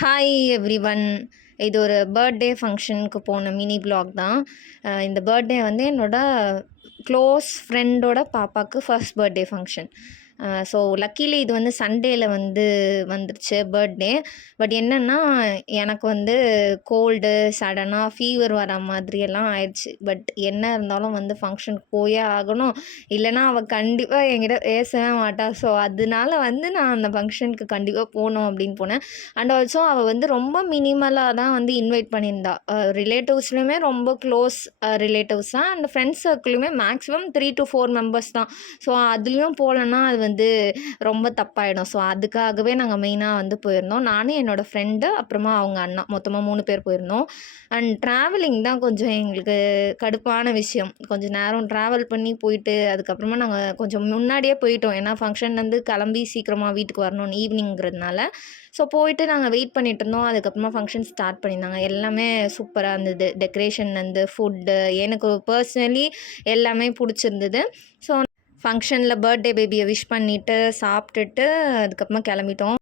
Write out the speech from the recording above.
Hi everyone. இது ஒரு birthday ஃபங்க்ஷனுக்கு போன மினி வ்ளாக் தான். இந்த பர்த்டே வந்து என்னோட க்ளோஸ் ஃப்ரெண்டோட பாப்பாவுக்கு first birthday function. So luckily இது வந்து சண்டேல வந்துருச்சு பர்த்டே. பட் என்னென்னா எனக்கு வந்து கோல்டு சடனாக ஃபீவர் வர மாதிரியெல்லாம் ஆயிடுச்சு. பட் என்ன இருந்தாலும் வந்து ஃபங்க்ஷனுக்கு போயே ஆகணும், இல்லைனா அவள் கண்டிப்பாக என்கிட்ட பேசவே மாட்டாள். ஸோ அதனால வந்து நான் அந்த ஃபங்க்ஷனுக்கு கண்டிப்பாக போகணும் அப்படின்னு போனேன். அண்ட் ஆல்சோ அவள் வந்து ரொம்ப மினிமலாக தான் வந்து இன்வைட் பண்ணியிருந்தா. ரிலேட்டிவ்ஸ்லையுமே ரொம்ப க்ளோஸ் ரிலேட்டிவ்ஸ் தான், அண்ட் ஃப்ரெண்ட்ஸ் சர்க்கிளுமே மேக்ஸிமம் 3 to 4 மெம்பர்ஸ் தான். ஸோ அதுலேயும் போகலன்னா அது வந்து ரொம்ப தப்பாயிடும். ஸோ அதுக்காகவே நாங்கள் மெயினாக வந்து போயிருந்தோம். நானும் என்னோடய ஃப்ரெண்டு அப்புறமா அவங்க அண்ணா மொத்தமாக 3 பேர் போயிருந்தோம். அண்ட் ட்ராவலிங் தான் கொஞ்சம் எங்களுக்கு கடுப்பான விஷயம். கொஞ்சம் நேரம் ட்ராவல் பண்ணி போயிட்டு அதுக்கப்புறமா நாங்கள் கொஞ்சம் முன்னாடியே போயிட்டோம். ஏன்னா ஃபங்க்ஷன்லேருந்து கிளம்பி சீக்கிரமாக வீட்டுக்கு வரணும்னு ஈவினிங்கிறதுனால. ஸோ போயிட்டு நாங்கள் வெயிட் பண்ணிட்டு இருந்தோம். அதுக்கப்புறமா ஃபங்க்ஷன் ஸ்டார்ட் பண்ணியிருந்தாங்க. எல்லாமே சூப்பராக இருந்தது. டெக்கரேஷன்லேருந்து ஃபுட்டு எனக்கு பர்சனலி எல்லாமே பிடிச்சிருந்தது. ஸோ ஃபங்க்ஷனில் பர்த்டே பேபியை விஷ் பண்ணிவிட்டு சாப்பிட்டுட்டு அதுக்கப்புறமா கிளம்பிட்டோம்.